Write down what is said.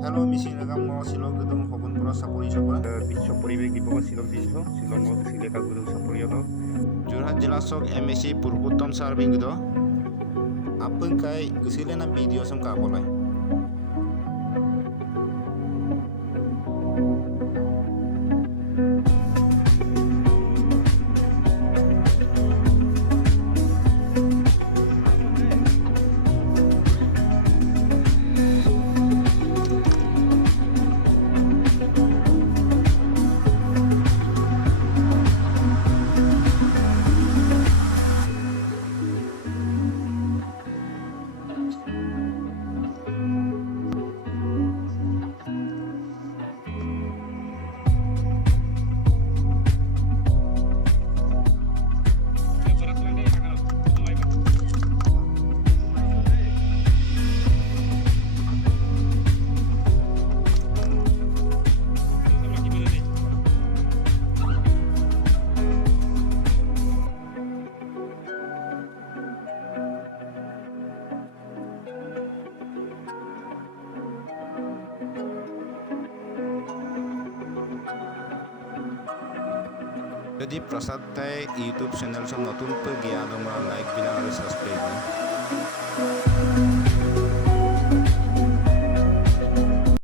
Hello, Missing Nagam Silog Gedung Hobon Pro Sapori Soba. বিশ্ব পৰিৱেশ দিৱস শ্বিলং দিছ শ্বিলঙত চিলেকা গুৰু চাপৰিয়াল Jurhat Jelasok MSC Purkutom Sarbing Gedo. Apeng kai gesilena video sem kapolai. Jadi Prasad Thai YouTube channel som notun pe gya dong like bilang harus subscribe.